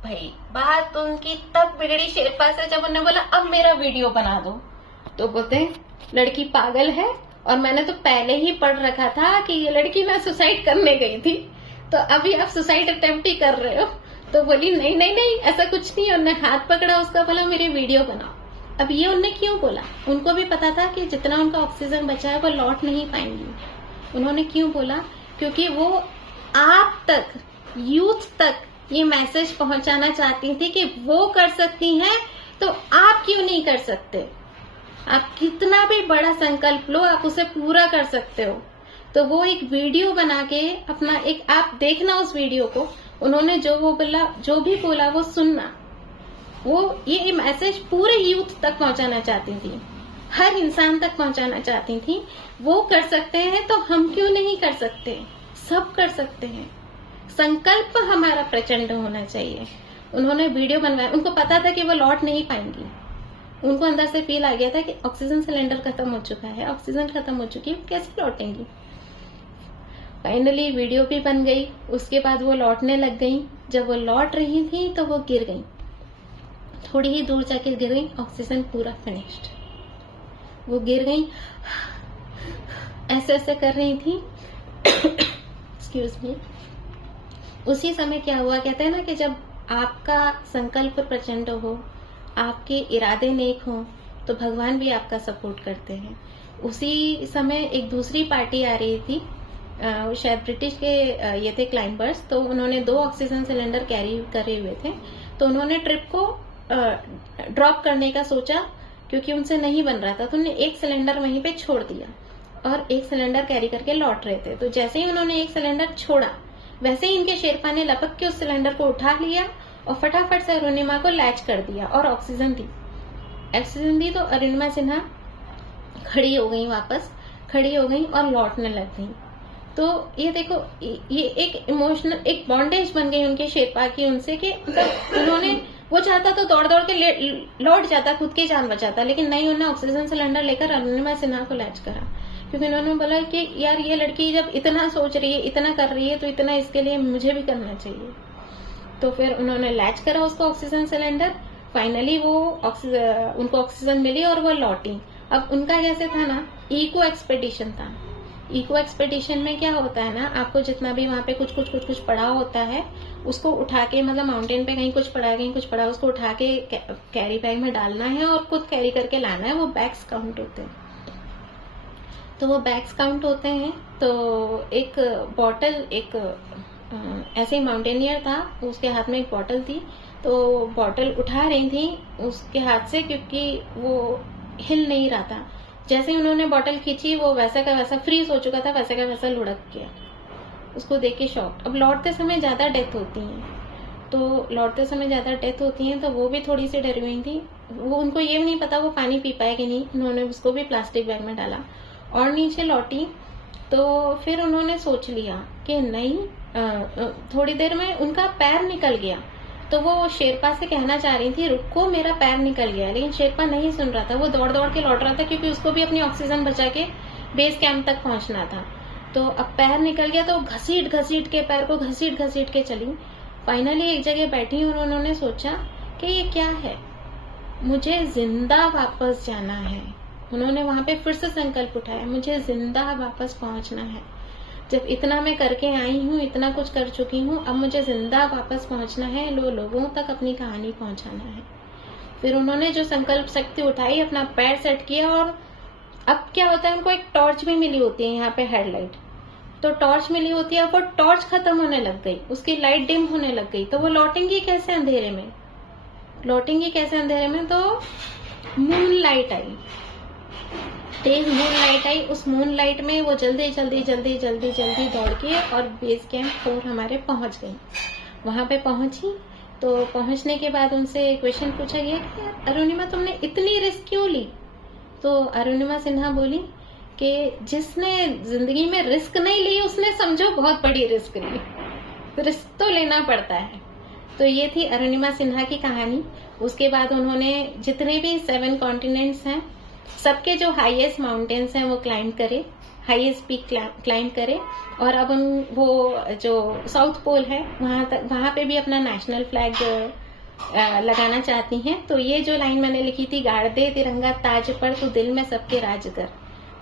भाई बात उनकी तब बिगड़ी शेरपा से जब उन्होंने बोला अब मेरा वीडियो बना दो। तो बोलते हैं लड़की पागल है, और मैंने तो पहले ही पढ़ रखा था कि ये लड़की ना सुसाइड करने गई थी, तो अभी आप सुसाइड अटेम्प्ट ही कर रहे हो। तो बोली नहीं नहीं नहीं ऐसा कुछ नहीं। उन्होंने हाथ पकड़ा उसका, बोला मेरी वीडियो बनाओ। अब ये उन्होंने क्यों बोला? उनको भी पता था कि जितना उनका ऑक्सीजन बचा है वो लौट नहीं पाएंगी। उन्होंने क्यों बोला? क्योंकि वो आप तक, यूथ तक ये मैसेज पहुंचाना चाहती थी कि वो कर सकती हैं तो आप क्यों नहीं कर सकते। आप कितना भी बड़ा संकल्प लो, आप उसे पूरा कर सकते हो। तो वो एक वीडियो बना के अपना एक, आप देखना उस वीडियो को, उन्होंने जो वो बोला, जो भी बोला वो सुनना। वो ये मैसेज पूरे यूथ तक पहुंचाना चाहती थी, हर इंसान तक पहुंचाना चाहती थी। वो कर सकते हैं तो हम क्यों नहीं कर सकते? सब कर सकते हैं। संकल्प हमारा प्रचंड होना चाहिए। उन्होंने वीडियो बनवाया, उनको पता था कि वो लौट नहीं पाएंगी। उनको अंदर से फील आ गया था कि ऑक्सीजन सिलेंडर खत्म हो चुका है, ऑक्सीजन खत्म हो चुकी है, कैसे लौटेंगी। फाइनली वीडियो भी बन गई। उसके बाद वो लौटने लग गई। जब वो लौट रही थी तो वो गिर गई, थोड़ी ही दूर जाके गिर गई, ऑक्सीजन पूरा फिनिश्ड। वो गिर गई, ऐसे ऐसे कर रही थी। Excuse me. उसी समय क्या हुआ, कहते हैं ना कि जब आपका संकल्प प्रचंड हो, आपके इरादे नेक हो, तो भगवान भी आपका सपोर्ट करते हैं। उसी समय एक दूसरी पार्टी आ रही थी, शायद ब्रिटिश के ये थे क्लाइंबर्स। तो उन्होंने 2 ऑक्सीजन सिलेंडर कैरी करे हुए थे। तो उन्होंने ट्रिप को ड्रॉप करने का सोचा, क्योंकि उनसे नहीं बन रहा था। तो उन्होंने 1 सिलेंडर वहीं पे छोड़ दिया और 1 सिलेंडर कैरी करके लौट रहे थे। तो जैसे ही उन्होंने 1 सिलेंडर छोड़ा, वैसे ही इनके शेरपा ने लपक के उस सिलेंडर को उठा लिया और फटाफट से अरुणिमा को लैच कर दिया और ऑक्सीजन दी। तो अरुणिमा सिन्हा खड़ी हो गई, वापस खड़ी हो गई और लौटने लग गई। तो ये देखो, ये एक इमोशनल, एक बॉन्डेज बन गई उनके शेरपा की उनसे, कि मतलब उन्होंने, वो चाहता तो दौड़ दौड़ के लौट जाता, खुद की जान बचाता, लेकिन नहीं, उन्होंने ऑक्सीजन सिलेंडर लेकर अरुणिमा सिन्हा को लैच करा। क्योंकि उन्होंने बोला कि यार ये लड़की जब इतना सोच रही है, इतना कर रही है, तो इतना इसके लिए मुझे भी करना चाहिए। तो फिर उन्होंने लैच करा उसको ऑक्सीजन सिलेंडर। फाइनली वो उनको ऑक्सीजन मिली और वो लौटी। अब उनका कैसे था ना, इको एक्सपेडिशन था। इको एक्सपेडिशन में क्या होता है ना, आपको जितना भी वहां पे कुछ पड़ा होता है, उसको उठा के, मतलब माउंटेन पे कहीं कुछ पड़ा, उसको उठा के कैरी बैग में डालना है और खुद कैरी करके लाना है। वो बैग्स काउंट होते हैं। तो वो बैग्स काउंट होते हैं। तो एक बॉटल, एक ऐसे ही माउंटेनियर था, उसके हाथ में एक बॉटल थी। तो बॉटल उठा रही थी उसके हाथ से, क्योंकि वो हिल नहीं रहा था। जैसे ही उन्होंने बॉटल खींची, वो वैसा का वैसा फ्रीज हो चुका था, वैसा का वैसा लुढ़क गया। उसको देख के शॉक। अब लौटते समय ज्यादा डेथ होती है, तो वो भी थोड़ी सी डरी हुई थी। वो, उनको ये भी नहीं पता वो पानी पी पाए कि नहीं। उन्होंने उसको भी प्लास्टिक बैग में डाला और नीचे लौटी। तो फिर उन्होंने सोच लिया कि नहीं, थोड़ी देर में उनका पैर निकल गया। तो वो शेरपा से कहना चाह रही थी रुको, मेरा पैर निकल गया, लेकिन शेरपा नहीं सुन रहा था। वो दौड़ दौड़ के लौट रहा था, क्योंकि उसको भी अपनी ऑक्सीजन बचा के बेस कैंप तक पहुंचना था। तो अब पैर निकल गया, तो घसीट के पैर को घसीट के चली। फाइनली एक जगह बैठी और उन्होंने सोचा कि ये क्या है, मुझे जिंदा वापस जाना है। उन्होंने वहां पे फिर से संकल्प उठाया, मुझे जिंदा वापस पहुंचना है। जब इतना मैं करके आई हूँ, इतना कुछ कर चुकी हूँ, अब मुझे जिंदा वापस पहुंचना है, लोगों तक अपनी कहानी पहुंचाना है। फिर उन्होंने जो संकल्प शक्ति उठाई, अपना पैर सेट किया। और अब क्या होता है, उनको एक टॉर्च भी मिली होती है, यहाँ पे हेडलाइट। तो टॉर्च मिली होती है, अब वो टॉर्च खत्म होने लग गई, उसकी लाइट डिम होने लग गई। तो वो लौटेंगी कैसे अंधेरे में? तो मून लाइट आई, तेज मून लाइट आई। उस मून लाइट में वो जल्दी दौड़ के और बेस कैंप 4 हमारे पहुंच गई। वहां पे पहुंची, तो पहुंचने के बाद उनसे क्वेश्चन पूछा गया कि यार अरुणिमा, तुमने इतनी रिस्क क्यों ली? तो अरुणिमा सिन्हा बोली कि जिसने जिंदगी में रिस्क नहीं ली, उसने समझो बहुत बड़ी रिस्क ली। रिस्क तो लेना पड़ता है। तो ये थी अरुणिमा सिन्हा की कहानी। उसके बाद उन्होंने जितने भी 7 कॉन्टिनेंट्स हैं, सबके जो हाईएस्ट माउंटेन्स हैं वो क्लाइंब करे। हाईएस्ट पीक क्लाइंब करे और अब वो जो साउथ पोल है वहां पे भी अपना नेशनल फ्लैग लगाना चाहती हैं। तो ये जो लाइन मैंने लिखी थी, गाड़ दे तिरंगा ताज पर तू दिल में सबके राज कर।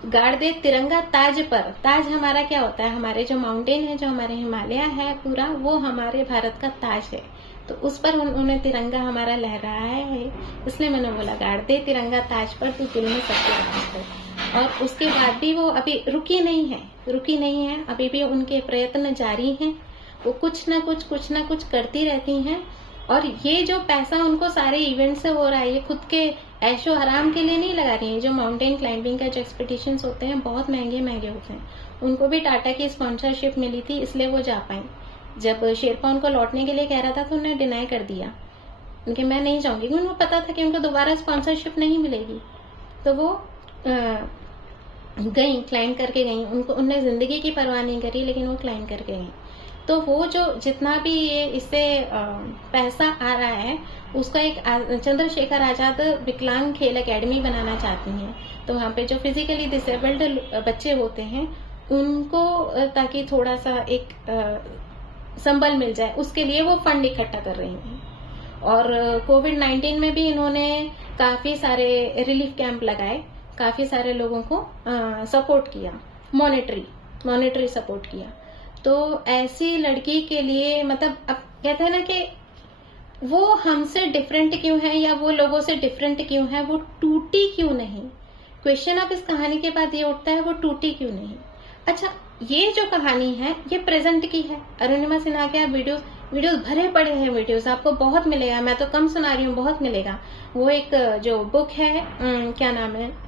गाड़ दे तिरंगा ताज पर। ताज हमारा क्या होता है, हमारे जो माउंटेन है, जो हमारे हिमालय है पूरा, वो हमारे भारत का ताज है। तो उस पर उन्होंने तिरंगा हमारा लहराया है, इसलिए मैंने बोला गाड़ दे तिरंगा ताज पर तू दिल में सबके राज कर। और उसके बाद भी वो अभी रुकी नहीं है, अभी भी उनके प्रयत्न जारी हैं। वो कुछ ना कुछ करती रहती हैं। और ये जो पैसा उनको सारे इवेंट से हो रहा है, ये खुद के ऐशो आराम के लिए नहीं लगा रही है। जो माउंटेन क्लाइंबिंग का जो एक्सपेडिशंस होते हैं बहुत महंगे होते हैं। उनको भी टाटा की स्पॉन्सरशिप मिली थी, इसलिए वो जा पाई। जब शेरपा उनको लौटने के लिए कह रहा था तो उन्होंने डिनाई कर दिया, उनके मैं नहीं जाऊंगी, क्योंकि उनको पता था कि उनको दोबारा स्पॉन्सरशिप नहीं मिलेगी। तो वो गई, क्लाइंब करके गई। उनने जिंदगी की परवाह नहीं करी, लेकिन वो क्लाइंब करके गई। तो वो जो जितना भी ये इससे पैसा आ रहा है, उसका एक चंद्रशेखर आजाद विकलांग खेल एकेडमी बनाना चाहती हैं। तो वहाँ पे जो फिजिकली डिसेबल्ड बच्चे होते हैं उनको ताकि थोड़ा सा एक संबल मिल जाए, उसके लिए वो फंड इकट्ठा कर रही हैं। और कोविड-19 में भी इन्होंने काफी सारे रिलीफ कैंप लगाए, काफी सारे लोगों को सपोर्ट किया, मॉनेटरी सपोर्ट किया। तो ऐसी लड़की के लिए मतलब अब कहते हैं ना कि वो हमसे डिफरेंट क्यों है, या वो लोगों से डिफरेंट क्यों है, वो टूटी क्यों नहीं। क्वेश्चन अब इस कहानी के बाद ये उठता है, वो टूटी क्यों नहीं। अच्छा, ये जो कहानी है ये प्रेजेंट की है। अरुणिमा सिन्हा के वीडियोस भरे पड़े हैं, वीडियोस आपको बहुत मिलेगा। मैं तो कम सुना रही हूँ, बहुत मिलेगा। वो एक जो बुक है, क्या नाम है,